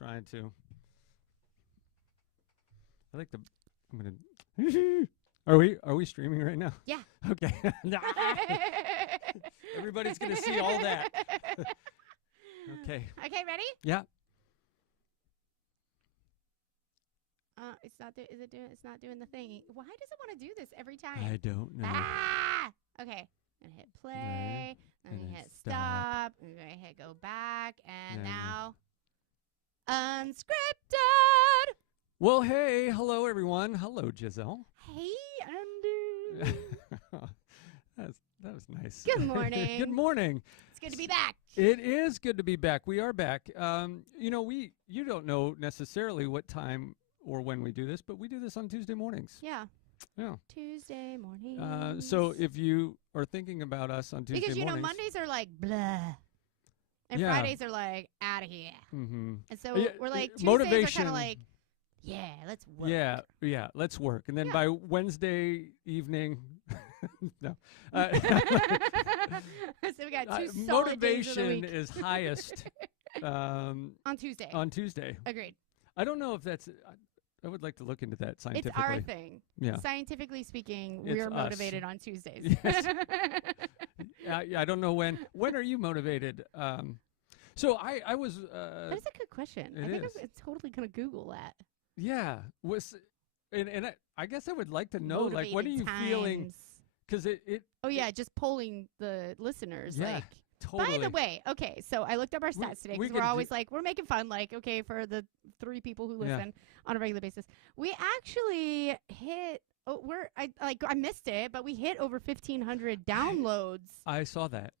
trying to. I like the. I'm gonna. Are we streaming right now? Yeah. Okay. Everybody's gonna see all that. Okay. Okay, ready? Yeah. It's not. It's not doing the thing. Why does it want to do this every time? I don't know. Ah. Okay. I'm gonna hit play. I'm And gonna then hit stop. stop. I'm gonna hit go back, and There you now unscripted. Well, hey, hello everyone. Hello, Gisele. Hey, Andy. That was nice. Good morning. Good morning. It's good to be back. It is good to be back. We are back. You don't know necessarily what time or when we do this, but we do this on Tuesday mornings. Yeah. Yeah. Tuesday morning. So if you are thinking about us on Tuesday because mornings, Mondays are like blah, and Yeah. Fridays are like out of here, mm-hmm. and so Yeah, we're like Tuesdays motivation. are kind of like, yeah, let's work. Yeah, let's work. And then Yeah. by Wednesday evening, no. So we got two solid days of the Motivation week. is highest On Tuesday. on Tuesday. Agreed. I don't know if that's. I would like to look into that It's scientifically. our thing. Yeah. Scientifically speaking, It's we're us. motivated on Tuesdays. Yes. I don't know when. When are you motivated? So I was. That's a good question. It I think is. I'm totally gonna Google that. Yeah. And I guess I would like to know, like, what are you feeling? Times. Because it. Oh yeah, just polling the listeners. Yeah. Like, Totally. by the way, okay, so I looked up our stats today we because we're could always like we're making fun, like okay, for the 3 people who Yeah. listen on a regular basis. We actually hit. Oh, I missed it, but we hit over 1,500 downloads. I saw that.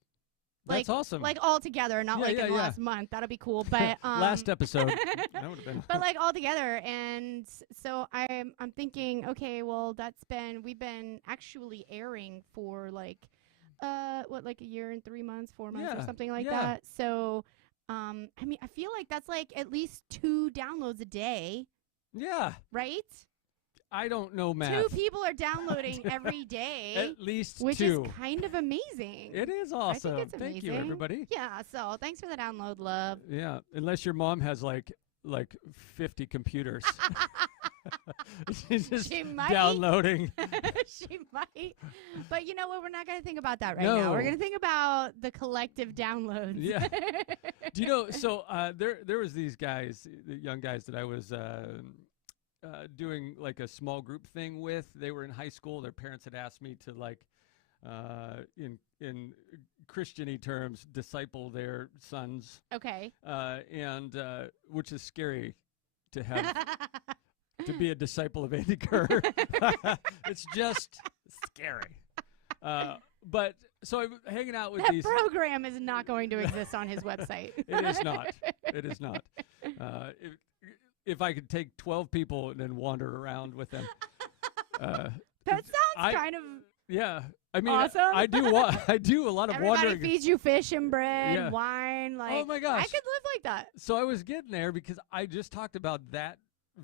That's awesome. Like all together, not Yeah, like yeah, in the yeah. last month. That'll be cool. But last episode. That would have been. but like all together, and so I'm thinking, okay, well we've been actually airing for like like a year and 3 months, 4 months or Yeah, something like yeah. that. So I mean, I feel like that's like at least 2 downloads a day, Yeah. right? I don't know math. 2 people are downloading every day, At least which 2. is kind of amazing. It is awesome. it's Thank you, amazing. everybody. Yeah, so thanks for the download, love. Yeah, unless your mom has like 50 computers. She's just She might. downloading. She might. But you know what? We're not going to think about that right now. No. We're going to think about the collective downloads. Yeah. Do you know? So there was these guys, the young guys that I was doing like a small group thing with. They were in high school. Their parents had asked me to like, in Christian-y terms, disciple their sons, Okay. and which is scary to have. To be a disciple of Andy Kerr. It's just scary. But so I'm hanging out with That these. program is not going to exist on his website. It is not. It is not. If I could take 12 people and then wander around with them. That sounds kind of Yeah. I mean, awesome. I do a lot of everybody wandering. feeds you fish and bread, Yeah. wine. Like, Oh my gosh. I could live like that. So I was getting there because I just talked about that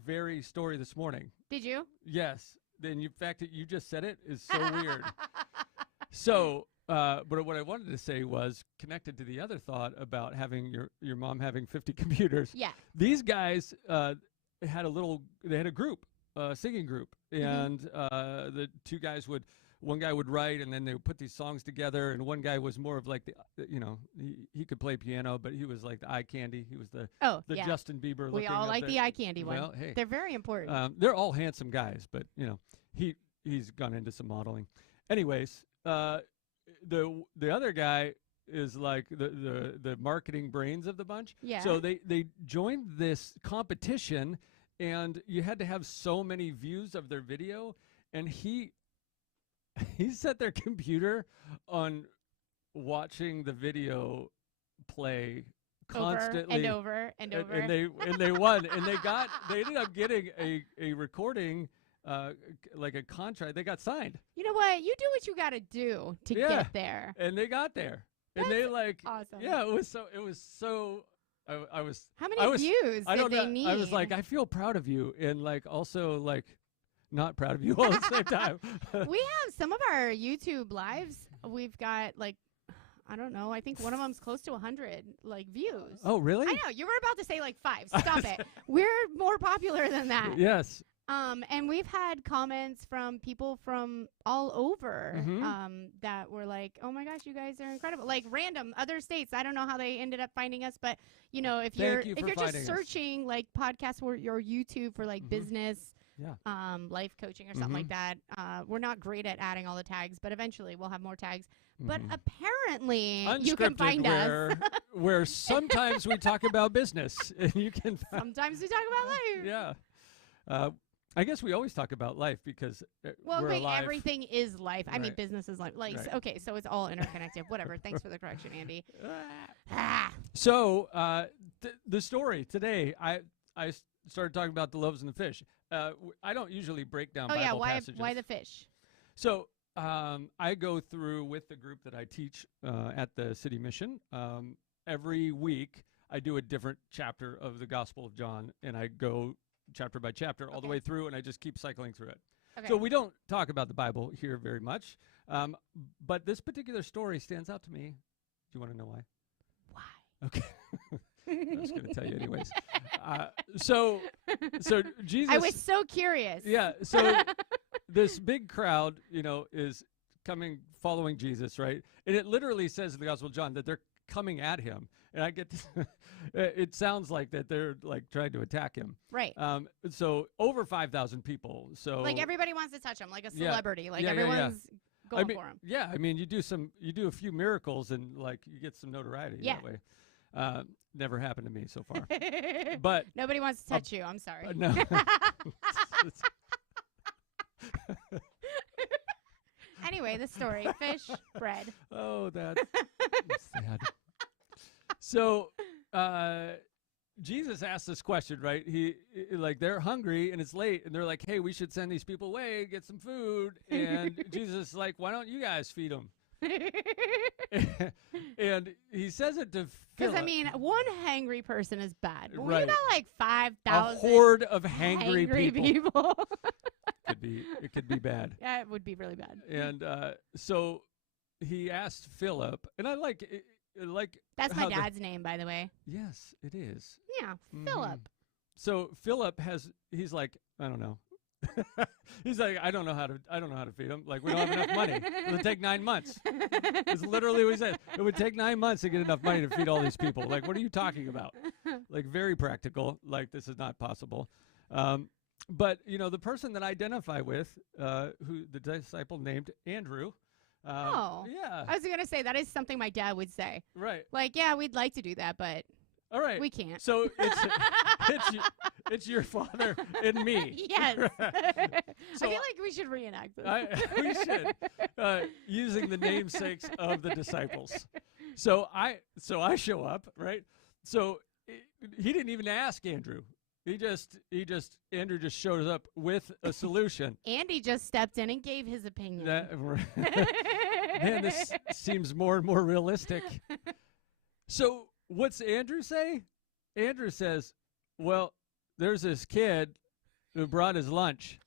very story this morning. Did you? Yes. Then the fact that you just said it is so weird. So, but what I wanted to say was connected to the other thought about having your mom having 50 computers. Yeah. These guys they had a group, singing group, and the 2 guys one guy would write, and then they would put these songs together, and one guy was more of like he could play piano, but he was like the eye candy. He was the yeah. Justin Bieber. We all like the eye candy one. Well, hey. They're very important. They're all handsome guys, but he's gone into some modeling. Anyways, the other guy is like the marketing brains of the bunch. Yeah. So they joined this competition, and you had to have so many views of their video, and he set their computer on watching the video play constantly over and over. and they won, and they ended up getting a recording, like a contract. They got signed. You know what? You do what you got to do to Yeah. get there. And they got there. And they like Awesome. Yeah, it was so I was How many I was, views I did don't they know, need? I was like, I feel proud of you, and like also like not proud of you all at the same time. We have some of our YouTube lives. We've got like, I don't know. I think one of them's close to 100 like views. Oh, really? I know. You were about to say like 5. Stop it. We're more popular than that. Yes. And we've had comments from people from all over that were like, "Oh my gosh, you guys are incredible!" Like random other states. I don't know how they ended up finding us, but you know, if you're just searching like podcasts or your YouTube for like business, life coaching or something like that, we're not great at adding all the tags, but eventually we'll have more tags. But apparently, you can find us. Where sometimes we talk about business, and you can. Sometimes we talk about life. Yeah. I guess we always talk about life because we're alive. Everything is life. I mean, business is life. Like, Right. okay, so it's all interconnected. Whatever. Thanks for the correction, Andy. So the story today, I started talking about the loaves and the fish. I don't usually break down Bible passages. Why the fish? So I go through with the group that I teach at the City Mission. Every week, I do a different chapter of the Gospel of John, and I go chapter by chapter all the way through, and I just keep cycling through it. Okay. So we don't talk about the Bible here very much, but this particular story stands out to me. Do you want to know why? Why? Okay. I was going to tell you anyways. So Jesus... I was so curious. Yeah, so this big crowd, is following Jesus, right? And it literally says in the Gospel of John that they're coming at him. And I get it sounds like that they're like trying to attack him. Right. So over 5,000 people. So like everybody wants to touch him, like a celebrity. Like everyone's going for him. Yeah, I mean, you do a few miracles and like you get some notoriety that way. Never happened to me so far. But nobody wants to touch you. I'm sorry. No. Anyway, the story: fish, bread. Oh, that's sad. So, Jesus asked this question, right? They're hungry and it's late, and they're like, "Hey, we should send these people away, get some food." And Jesus is like, "Why don't you guys feed them?" And he says it to Philip. Because I mean, one hangry person is bad. But Right. when you got like 5,000 a horde of hangry people. It could be bad. Yeah, it would be really bad. And so he asked Philip, and I like that's my dad's name, by the way. Yes, it is. Yeah, Philip. So Philip he's like, I don't know. He's like, I don't know how to feed them. Like, we don't have enough money. It'll take 9 months. It's literally what he said. It would take 9 months to get enough money to feed all these people. Like, what are you talking about? Like, very practical. Like, this is not possible. But the person that I identify with, who the disciple named Andrew. Yeah. I was gonna say that is something my dad would say. Right. Like, yeah, we'd like to do that, but all right, we can't. So it's your father and me. Yes. So I feel like we should reenact this. We should, using the namesakes of the disciples. So I show up, right? So he didn't even ask Andrew. Andrew just shows up with a solution. Andy just stepped in and gave his opinion. Man, this seems more and more realistic. So what's Andrew say? Andrew says, well, there's this kid who brought his lunch.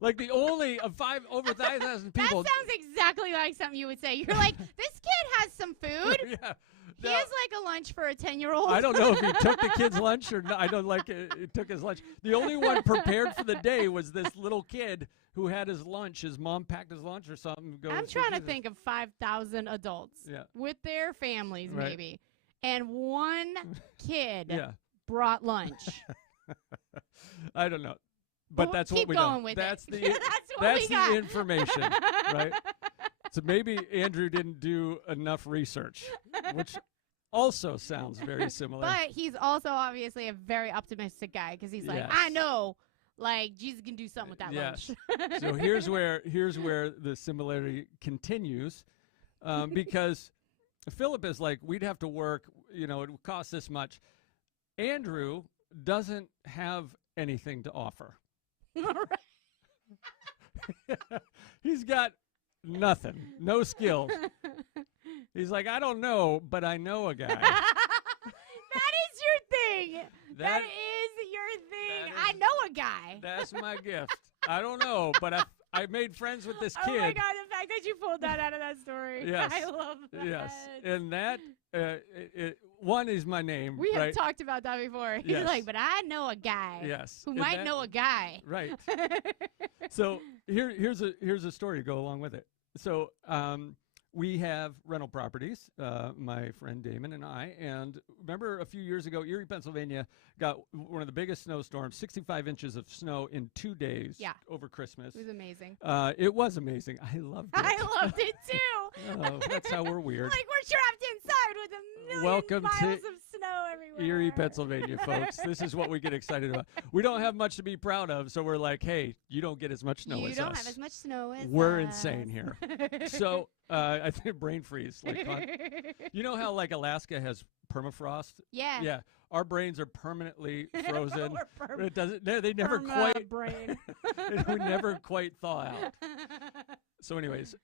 Like the only of over 5,000 people. That sounds exactly like something you would say. You're like, this kid has some food. Yeah. He has like a lunch for a 10-year-old. I don't know if he took the kid's lunch or not. I don't like it. He took his lunch. The only one prepared for the day was this little kid who had his lunch. His mom packed his lunch or something. I'm trying to think of 5,000 adults with their families maybe. And one kid brought lunch. I don't know. But we'll that's what we know. That's the information, right? So maybe Andrew didn't do enough research, which also sounds very similar. But he's also obviously a very optimistic guy because he's like, I know, like Jesus can do something with that lunch. So here's where the similarity continues, because Philip is like, we'd have to work, it would cost this much. Andrew doesn't have anything to offer. He's got nothing, no skills. He's like, I don't know, but I know a guy. That is your thing. That is your thing. I know a guy. That's my gift. I don't know, but I made friends with this kid. Oh my God, the fact that that you pulled that out of that story. Yes. I love that. Yes. And that, one is my name. We have right? talked about that before. He's Yes. like, but I know a guy Yes. who And might that- know a guy. Right. So here's a story to go along with it. So we have rental properties, my friend Damon and I. And remember a few years ago, Erie, Pennsylvania got one of the biggest snowstorms, 65 inches of snow in 2 days over Christmas. It was amazing. It was amazing. I loved it. I loved it too. Oh, that's how we're weird. Like we're trapped inside with a million Welcome miles to of snow everywhere. Erie, Pennsylvania, folks. This is what we get excited about. We don't have much to be proud of, so we're like, hey, you don't get as much snow as us. You don't have as much snow as We're us. insane here. So I think brain freeze. Like, you know how like Alaska has permafrost? Yeah. Yeah. Our brains are permanently frozen. We're It doesn't. They never perma quite. brain. We never quite thaw out. So, anyways,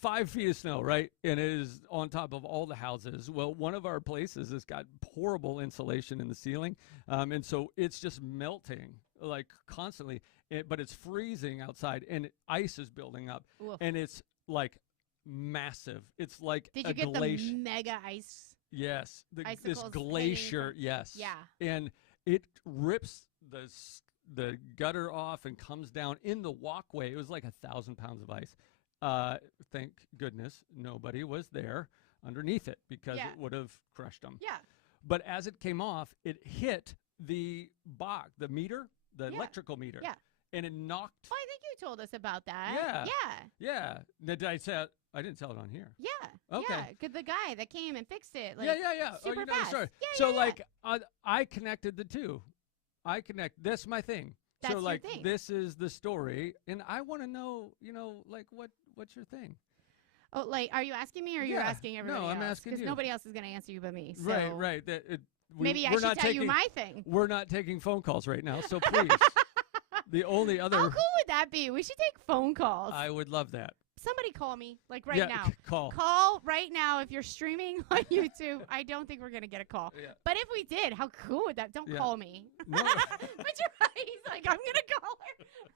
5 feet of snow, right? And it is on top of all the houses. Well, one of our places has got horrible insulation in the ceiling, and so it's just melting like constantly. But it's freezing outside, and ice is building up, Oof. and it's like massive. It's like Did a you get glacier. the mega ice? Yes, this Icicles glacier. hanging from- Yes. Yeah. And it rips the gutter off and comes down in the walkway. It was like 1,000 pounds of ice. Thank goodness nobody was there underneath it because Yeah. it would have crushed them. Yeah. But as it came off, it hit the box, the meter, the Yeah. electrical meter. Yeah. And it knocked. Well, I think you told us about that. Yeah. Yeah. Yeah. Now, did I say I didn't tell it on here. Yeah. Okay. Yeah. 'Cause the guy that came and fixed it. Like, yeah. Oh, super you know the fast. story. Yeah, So, yeah, like, I connected the two. That's my thing. That's so, your like, thing. this is the story, and I want to know, like, what's your thing? Oh, like, are you asking me or you're Yeah. asking everybody No, I'm else? asking Because you. nobody else is going to answer you but me. So Right. maybe I we're should not tell taking, you my thing. We're not taking phone calls right now, so please. The only other. How cool would that be? We should take phone calls. I would love that. Somebody call me, like right now. Call. Call right now if you're streaming on YouTube. I don't think we're going to get a call. Yeah. But if we did, how cool would that? Don't Yeah. call me. No. But you're right. He's like, I'm going to call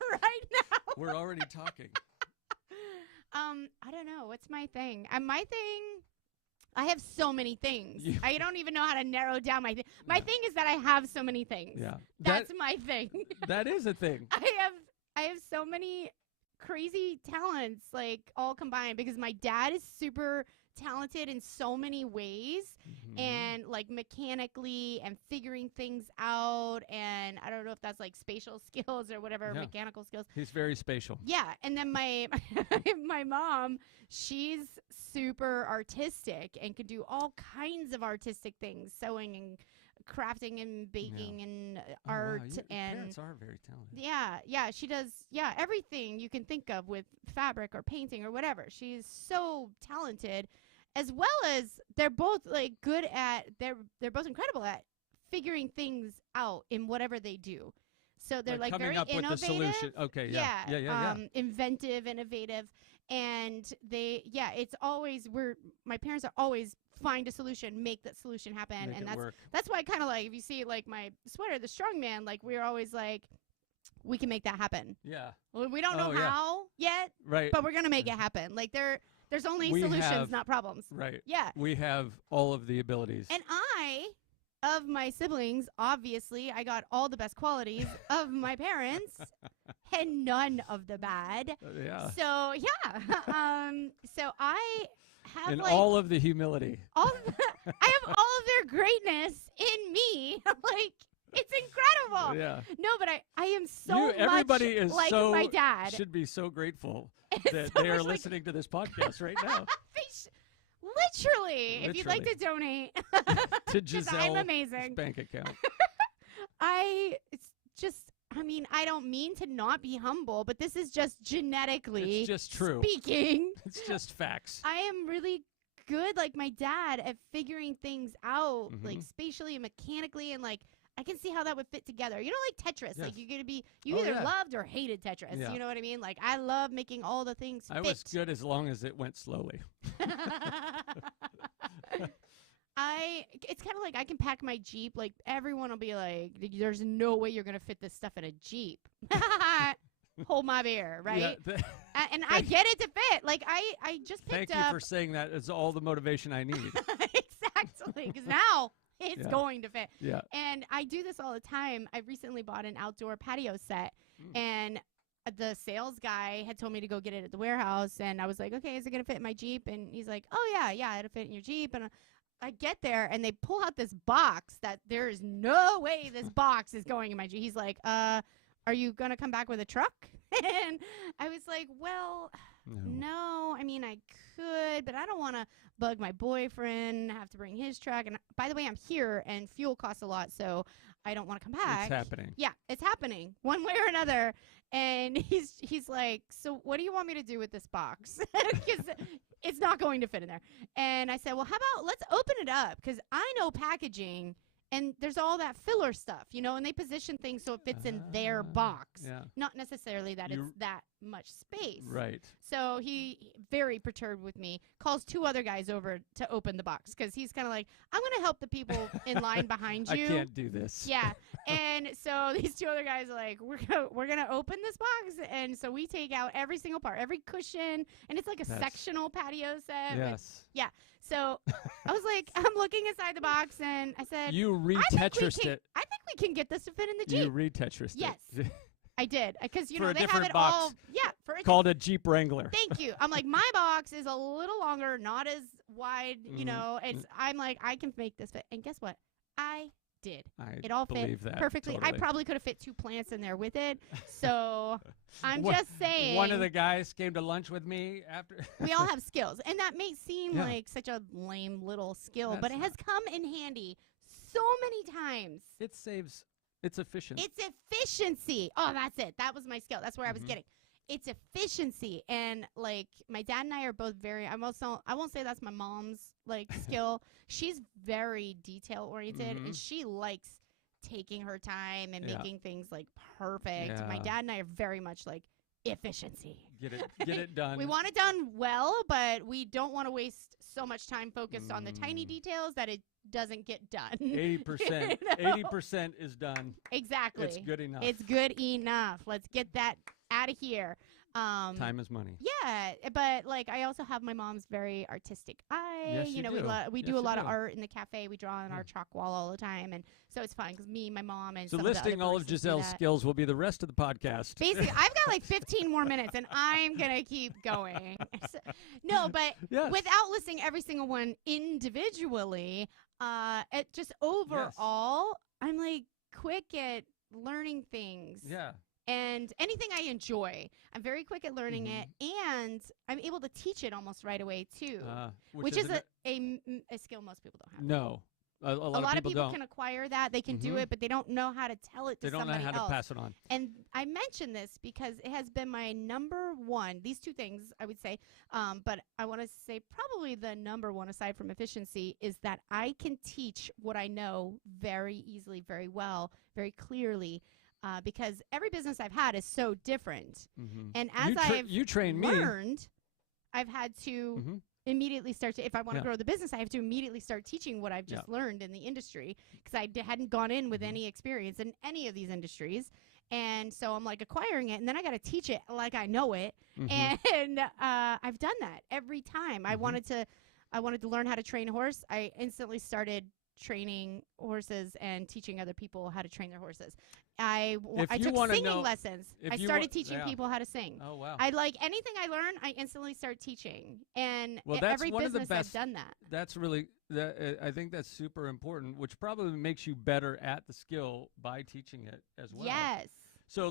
her right now. We're already talking. I don't know. What's my thing? My thing, I have so many things. You- I don't even know how to narrow down my thing. My thing is that I have so many things. Yeah. That's my thing. That is a thing. I have so many crazy talents, like all combined, because my dad is super talented in so many ways, Mhm. and like mechanically and figuring things out, and I don't know if that's like spatial skills or whatever, Yeah. mechanical skills. He's very spatial. Yeah, and then my my mom, she's super artistic and can do all kinds of artistic things, sewing and crafting and baking and Oh, art wow. Your and parents are very talented. yeah, she does everything you can think of with fabric or painting or whatever. She's so talented, as well as they're both like good at they're both incredible at figuring things out in whatever they do. So they're like coming very up innovative. with the solution. Okay, yeah. Inventive, innovative, and it's always my parents are always find a solution, make that solution happen, Make and it work. that's why kind of like if you see like my sweater, the strong man, like we're always like we can make that happen. Yeah. Well, we don't know Oh, yeah. how yet, Right. but we're gonna make it happen. Like there's only We solutions, have- not problems. Right. Yeah. We have all of the abilities. And of my siblings, obviously, I got all the best qualities of my parents and none of the bad. Yeah. So, yeah. So I have And like all of the humility. I have all of their greatness in me. Like, it's incredible. Yeah. No, but I am so everybody much is like so my dad. should be so grateful It's that so they are much like- listening to this podcast right now. Literally, if you'd like to donate To 'cause I'm Giselle's amazing. bank account. It's just, I mean, I don't mean to not be humble, but this is just genetically It's just true. speaking. It's just facts. I am really good, like my dad, at figuring things out, like Mhm. spatially and mechanically, and like I can see how that would fit together. You know, like Tetris. Like Yes. you Oh, either yeah. loved or hated Tetris. Yeah. You know what I mean? Like I love making all the things I fit. was good as long as it went slowly. It's kind of like I can pack my Jeep. Like everyone will be like, "There's no way you're gonna fit this stuff in a Jeep." hold my beer, right? Yeah, And I get it to fit. Like I just picked thank you for saying that. It's all the motivation I need. exactly, because now it's going to fit. Yeah. And I do this all the time. I recently bought an outdoor patio set, and the sales guy had told me to go get it at the warehouse, and I was like, okay, is it gonna fit in my Jeep? And he's like, oh yeah, it'll fit in your Jeep. And I get there, and they pull out this box that there is no way this box is going in my Jeep. He's like, are you gonna come back with a truck? And I was like, well, no. I mean, I could, but I don't want to bug my boyfriend, have to bring his truck. And by the way, I'm here, and fuel costs a lot, so I don't want to come back. It's happening. Yeah, it's happening one way or another. And he's like, so what do you want me to do with this box? Because it's not going to fit in there. And I said, well, how about let's open it up, because I know packaging. And there's all that filler stuff, and they position things so it fits in their box. Yeah. Not necessarily that it's that much space. Right. So he, very perturbed with me, calls 2 other guys over to open the box, because he's kind of like, I'm going to help the people in line behind you. I can't do this. Yeah. And so these 2 other guys are like, we're gonna open this box. And so we take out every single part, every cushion, and it's like a sectional patio set. Yes. Yeah. So I was like, I'm looking inside the box, and I said, you re-Tetrised it. I think we can get this to fit in the Jeep. You re-Tetrised yes, it. I did. Because, For a they different have it box. all. Yeah. Called a Jeep Wrangler. Thank you. I'm like, my box is a little longer, not as wide, I'm like, I can make this fit. And guess what? I did. It all fit perfectly. Totally. I probably could have fit 2 plants in there with it. So I'm just saying. One of the guys came to lunch with me after. We all have skills. And that may seem like such a lame little skill, but it has come in handy so many times. It saves. It's efficient. It's efficiency. Oh, that's it. That was my skill. That's where I was getting. It's efficiency. And like my dad and I are both I won't say that's my mom's skill. She's very detail oriented, and she likes taking her time and making things perfect. Yeah. My dad and I are very much efficiency. Get it done. We want it done well, but we don't want to waste so much time focused on the tiny details that it doesn't get done. 80%. 80% is done. Exactly. It's good enough. It's good enough. Let's get that out of here. Time is money. Yeah, but I also have my mom's very artistic eye. Yes, you do. We do a lot of art in the cafe. We draw on our chalk wall all the time, and so it's fun because me, my mom, and so some listing of the all other of Gisele's skills will be the rest of the podcast. Basically, I've got 15 more minutes, and I'm gonna keep going. No, but without listing every single one individually, just overall, I'm quick at learning things. Yeah. And anything I enjoy, I'm very quick at learning it, and I'm able to teach it almost right away too, which is a skill most people don't have. No, a lot of people don't. can acquire that. They can do it, but they don't know how to tell it to somebody else. They don't know how to pass it on. And I mention this because it has been my number one. These 2 things I would say, but I want to say probably the number one aside from efficiency is that I can teach what I know very easily, very well, very clearly. Because every business I've had is so different. And as I've learned, I've had to immediately start to, if I want to grow the business, I have to immediately start teaching what I've just learned in the industry, because I hadn't gone in with any experience in any of these industries. And so I'm acquiring it, and then I got to teach it like I know it. And I've done that every time. I wanted to learn how to train a horse. I instantly started training horses and teaching other people how to train their horses. I took singing lessons. I started teaching people how to sing. Oh, wow. Anything I learn, I instantly start teaching. And that's every one business of the best, I've done that. That's really, I think that's super important, which probably makes you better at the skill by teaching it as well. Yes. So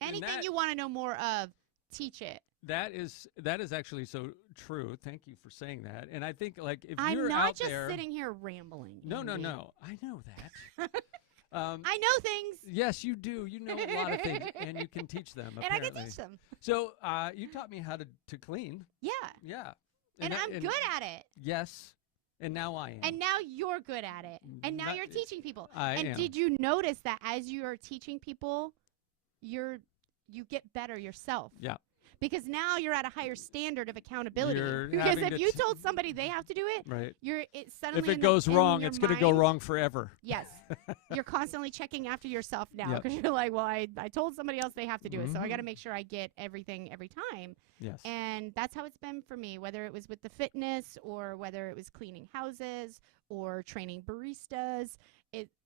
anything you want to know more of, teach it. That is actually so true. Thank you for saying that. And I think if I'm you're not out just there, sitting here rambling. No. I know that. I know things. Yes, you do. You know a lot of things, and you can teach them. And I can teach them. So you taught me how to clean. Yeah. Yeah. And I'm good at it. Yes. And now I am. And now you're good at it. And now you're teaching people. I am. Did you notice that as you are teaching people, you get better yourself? Yeah. because now you're at a higher standard of accountability. You're Because having if to you told somebody they have to do it, right. it suddenly If it in goes in wrong, your it's going to go mind- wrong forever. Yes. You're constantly checking after yourself now Yep. because you're like, well, I told somebody else they have to do it, so I got to Mhm. make sure I get everything every time. Yes. And that's how it's been for me, whether it was with the fitness or whether it was cleaning houses or training baristas.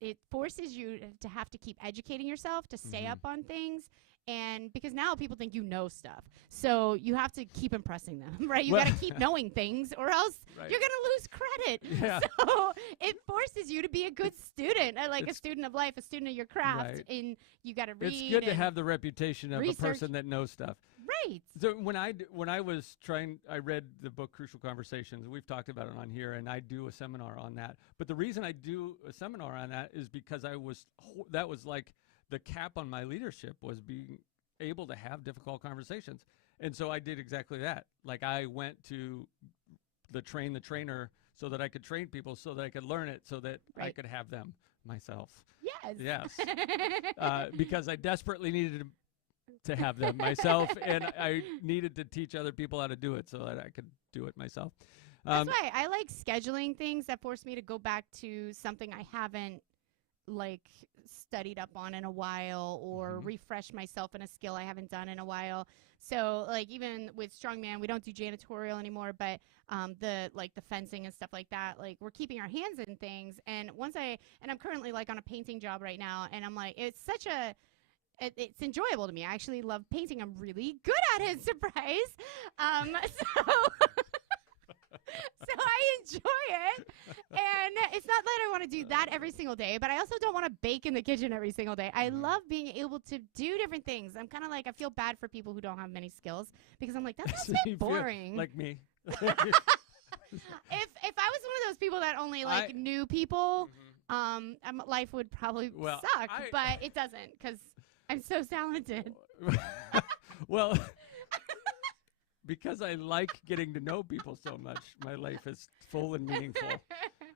It forces you to have to keep educating yourself, to stay Mhm. up on things. And because now people think you know stuff. So you have to keep impressing them, right? You Well- got to keep knowing things or else Right. you're going to lose credit. Yeah. So it forces you to be a good student, like a It's- student of life, a student of your craft. Right. And you got to read. It's good to and- have the reputation of research. a person that knows stuff. Right. So when I was trying, I read the book Crucial Conversations. We've talked about it on here, and I do a seminar on that. But the reason I do a seminar on that is because that was like the cap on my leadership, was being able to have difficult conversations. And so I did exactly that. Like, I went to train the trainer so that I could train people, so that I could learn it, so that I Right. could have them myself. Yes. Yes. Because I desperately needed to have them myself, and I needed to teach other people how to do it so that I could do it myself. That's why I like scheduling things that force me to go back to something I haven't like studied up on in a while, or Mhm. refresh myself in a skill I haven't done in a while. So like even with strongman, we don't do janitorial anymore, but the fencing and stuff like that, like we're keeping our hands in things. And I'm currently like on a painting job right now, and I'm like, it's enjoyable to me. I actually love painting. I'm really good at it. Surprise. So I enjoy it. And it's not that I want to do that every single day, but I also don't want to bake in the kitchen every single day. I Mhm. love being able to do different things. I'm kind of like, I feel bad for people who don't have many skills, because I'm like, that's So a you bit feel boring. like me. If I was one of those people that only like knew people, life would probably Well, suck, but it doesn't, because I'm so talented. Well, because I like getting to know people so much, my life is full and meaningful.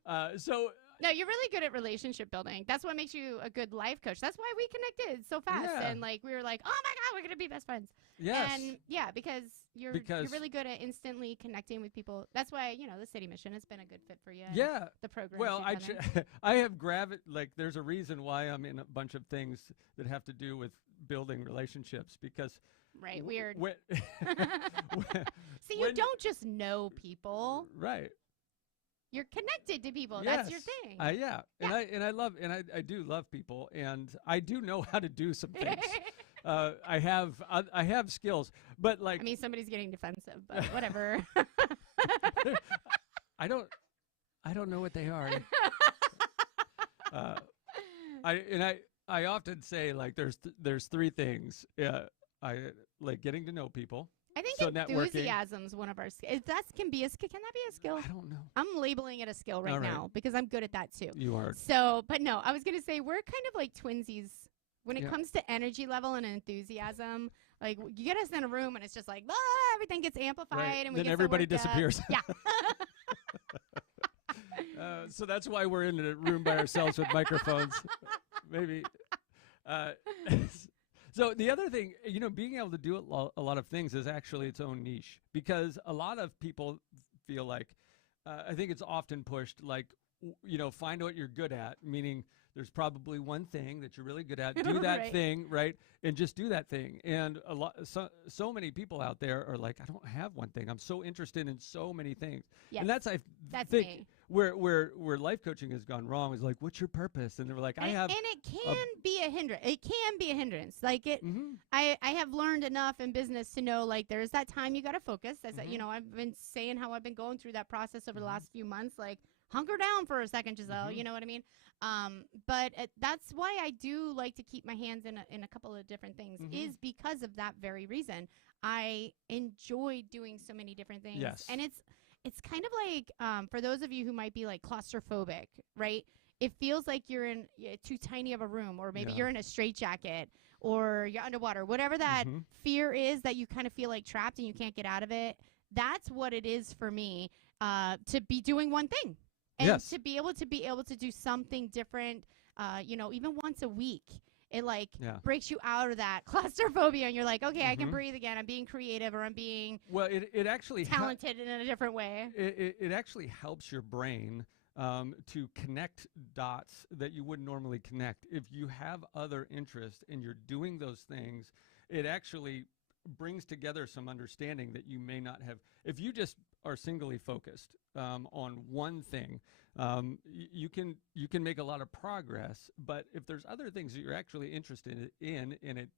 No, you're really good at relationship building. That's what makes you a good life coach. That's why we connected so fast. Yeah. And like we were like, oh my God, we're gonna be best friends. Yes. And yeah, because you're really good at instantly connecting with people. That's why, the City Mission has been a good fit for you. and Yeah. The program. Well, I have like there's a reason why I'm in a bunch of things that have to do with building relationships, because right, weird. when, See, you don't just know people. right. You're connected to people. Yes. That's your thing. Yeah. I do love people, and I do know how to do some things. I have skills, but like I mean, somebody's getting defensive, but whatever. I don't know what they are. I often say, like, there's three things. I like getting to know people. I think So networking. enthusiasm's one of our skills. Can that be a skill? I don't know. I'm labeling it a skill right All right. now because I'm good at that too. You are. So, but no, I was going to say we're kind of like twinsies when it Yeah. comes to energy level and enthusiasm. Like you get us in a room and it's just like, everything gets amplified, Right. and we Then get so everybody worked up. disappears. Yeah. So that's why we're in a room by ourselves with microphones. Maybe. So the other thing, being able to do a lot of things is actually its own niche, because a lot of people feel like, I think it's often pushed like, find what you're good at, meaning there's probably one thing that you're really good at, do that Right. thing, right? And just do that thing. And so many people out there are like, I don't have one thing. I'm so interested in so many things. Yes. And that's That's think me. where life coaching has gone wrong is like, what's your purpose? And they're like, And it can be a hindrance. It can be a hindrance. Like it, Mhm. I have learned enough in business to know like there's that time you got to focus. As Mhm. I've been saying how I've been going through that process over the Mhm. last few months. Like hunker down for a second, Gisele. Mhm. You know what I mean? But that's why I do like to keep my hands in a couple of different things. Mhm. Is because of that very reason. I enjoy doing so many different things. Yes. And it's kind of like for those of you who might be like claustrophobic, right? It feels like you're in too tiny of a room, or maybe Yeah. you're in a straitjacket, or you're underwater, whatever that Mhm. fear is that you kind of feel like trapped and you can't get out of it. That's what it is for me, to be doing one thing and Yes. to be able to do something different, even once a week. it like Yeah. breaks you out of that claustrophobia, and you're like, okay, I can breathe again. I'm being creative, or I'm being it actually talented in a different way. It actually helps your brain to connect dots that you wouldn't normally connect. If you have other interests and you're doing those things, it actually brings together some understanding that you may not have. If you just are singly focused on one thing, you can make a lot of progress. But if there's other things that you're actually interested in, and it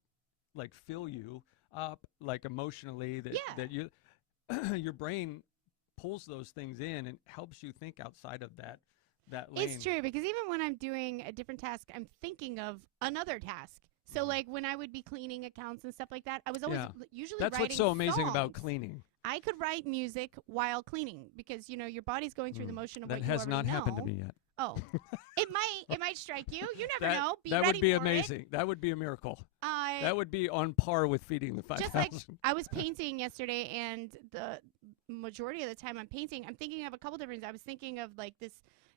like fill you up, like emotionally, that you your brain pulls those things in and helps you think outside of that lane. It's true, because even when I'm doing a different task, I'm thinking of another task. So like when I would be cleaning accounts and stuff like that, I was always usually That's writing what's so amazing songs. about cleaning. I could write music while cleaning, because your body's going through the motion of that what you has already not know. happened to me yet. Oh, it might strike you. You never know. Be that ready would be for amazing. It. That would be a miracle. That would be on par with feeding the 5,000. Just like I was painting yesterday, and the majority of the time I'm painting, I'm thinking of a couple different things. I was thinking of like this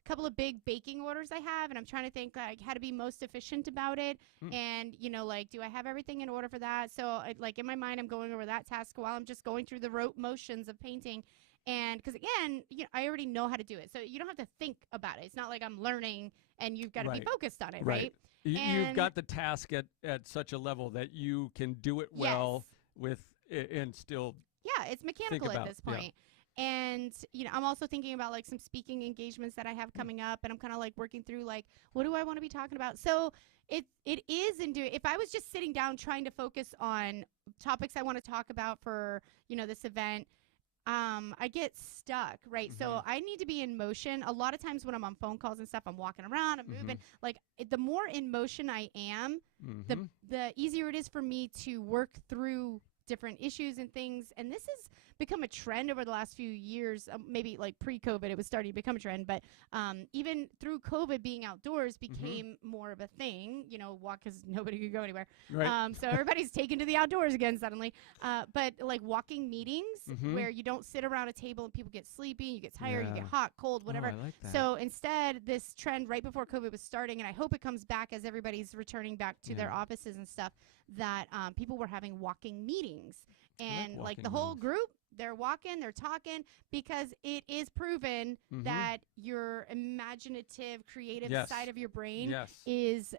couple of big baking orders I have, and I'm trying to think like how to be most efficient about it. And like, do I have everything in order for that? So like in my mind, I'm going over that task while I'm just going through the rote motions of painting. And because again, I already know how to do it, so you don't have to think about it. It's not like I'm learning and you've got to be focused on it, right? You've got the task at such a level that you can do it well with and still. Yeah, it's mechanical at this point. And, I'm also thinking about like some speaking engagements that I have coming up, and I'm kind of like working through like, what do I want to be talking about? So it is if I was just sitting down trying to focus on topics I want to talk about for, this event, I get stuck, right? So I need to be in motion. A lot of times when I'm on phone calls and stuff, I'm walking around, I'm moving. Like the more in motion I am, the easier it is for me to work through different issues and things. And this has become a trend over the last few years. Maybe like pre-COVID, it was starting to become a trend. But even through COVID, being outdoors became more of a thing. Walk because nobody could go anywhere. Right. So everybody's taken to the outdoors again suddenly. But like walking meetings where you don't sit around a table and people get sleepy, you get tired, you get hot, cold, whatever. Oh, I like that. So instead, this trend right before COVID was starting, and I hope it comes back as everybody's returning back to their offices and stuff, that people were having walking meetings. And like the whole group, they're walking, they're talking, because it is proven that your imaginative, creative side of your brain is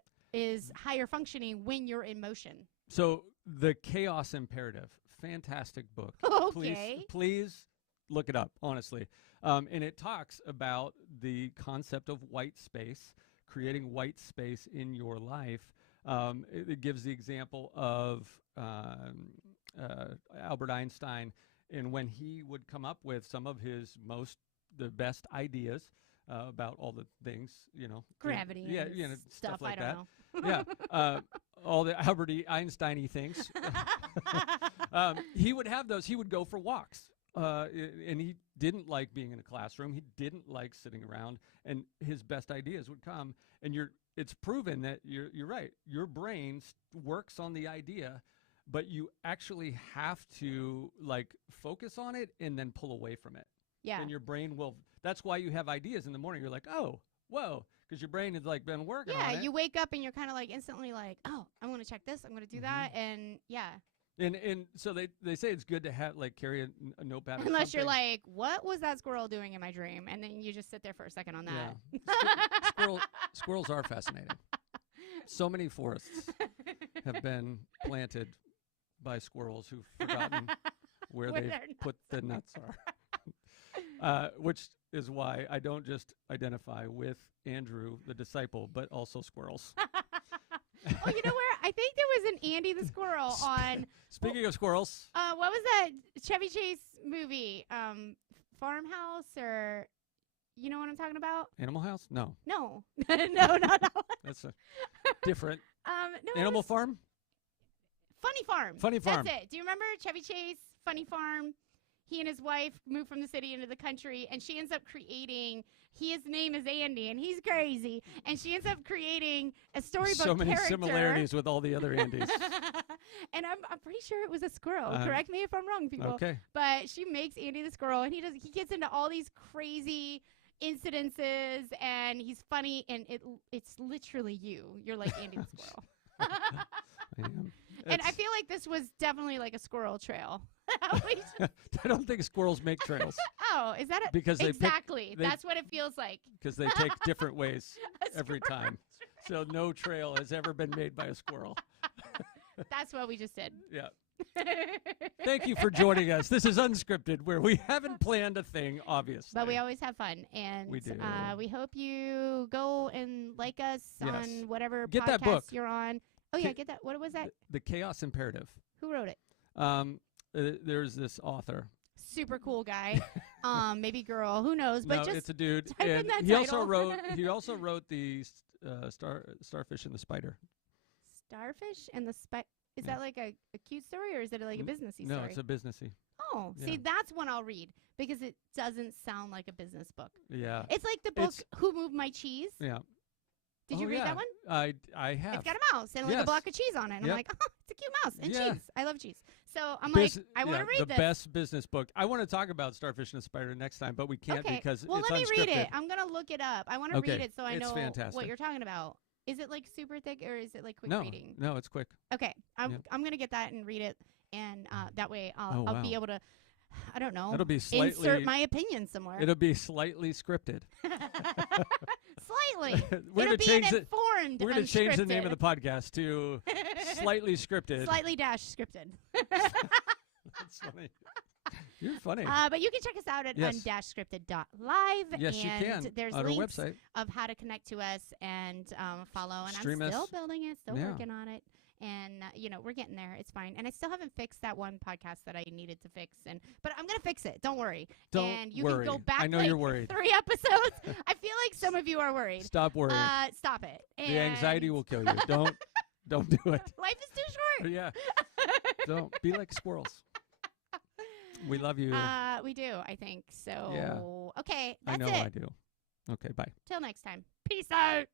higher functioning when you're in motion. So the Chaos Imperative, fantastic book. Okay. Please look it up, honestly. And it talks about the concept of white space, creating white space in your life. It gives the example of Albert Einstein, and when he would come up with some of the best ideas about all the things, gravity, stuff like I that. don't know. All the Albert Einstein-y things. He would have those. He would go for walks, and he didn't like being in a classroom. He didn't like sitting around, and his best ideas would come. And it's proven that you're right. Your brain works on the idea, but you actually have to like focus on it and then pull away from it. Yeah. And your brain will. That's why you have ideas in the morning. You're like, oh, whoa, because your brain has like been working on it. Yeah, you wake up and you're kind of like instantly like, oh, I'm going to check this. I'm going to do that. And And so they say it's good to have carry a notepad. Unless you're like, what was that squirrel doing in my dream? And then you just sit there for a second on that. Yeah. Squirrels are fascinating. So many forests have been planted by squirrels who've forgotten where they put the nuts are. Which is why I don't just identify with Andrew, the disciple, but also squirrels. Oh, you know where? I think there was an Andy the squirrel on. Speaking of squirrels. What was that Chevy Chase movie? Farmhouse, or you know what I'm talking about? Animal House? No. No, not that one. That's a different. No, Animal Farm? Funny Farm. Funny Farm. That's it. Do you remember Chevy Chase, Funny Farm? He and his wife moved from the city into the country, and she ends up creating. His name is Andy, and he's crazy. And she ends up creating a storybook So many character. Similarities with all the other Andys. And I'm pretty sure it was a squirrel. Correct me if I'm wrong, people. Okay. But she makes Andy the squirrel, and he gets into all these crazy incidences, and he's funny, and it's literally you. You're like Andy the squirrel. I am. And I feel like this was definitely like a squirrel trail. I don't think squirrels make trails. Oh, is that it? Because exactly. That's what it feels like. Because they take different ways every time. So no trail has ever been made by a squirrel. That's what we just did. Yeah. Thank you for joining us. This is Unscripted, where we haven't planned a thing, obviously. But we always have fun. And we do. We hope you go and like us on whatever Get podcast that book. You're on. Oh, yeah, get that. What was that? The Chaos Imperative. Who wrote it? There's this author. Super cool guy. Maybe girl. Who knows? But no, just it's a dude. type in that he title. also wrote the Starfish and the Spider. Starfish and the Spider. Is that like a cute story, or is it like a businessy story? No, it's a businessy. Oh, see, that's one I'll read because it doesn't sound like a business book. Yeah. It's like the book Who Moved My Cheese? Yeah. Did you read that one? I have. It's got a mouse and like a block of cheese on it. And I'm like, oh, it's a cute mouse and cheese. I love cheese. So I'm like, I want to read this. The best business book. I want to talk about Starfish and the Spider next time, but we can't because well, it's let me read unscripted. it. I'm going to look it up. I want to read it so I know fantastic. what you're talking about. Is it like super thick or is it like quick reading? No, it's quick. Okay. I'm going to get that and read it. And that way I'll be able to, I don't know, it'll be slightly, insert my opinion somewhere. It'll be slightly scripted. Slightly. We're It'll going to change change the name of the podcast to Slightly Scripted. Slightly dash scripted. That's funny. You're funny. But you can check us out at un-scripted.live. Yes, you can. There's on links our website of how to connect to us and follow. And Stream I'm still us. building it, still working on it. And, we're getting there. It's fine. And I still haven't fixed that one podcast that I needed to fix. But I'm going to fix it. Don't worry. Don't you worry. can go back I know you're worried. 3 episodes. I feel like some of you are worried. Stop worrying. Stop it. And the anxiety will kill you. Don't do it. Life is too short. Yeah. Don't. Be like squirrels. We love you. We do, I think. So, Yeah. okay. That's I know it. I do. Okay, bye. Till next time. Peace out.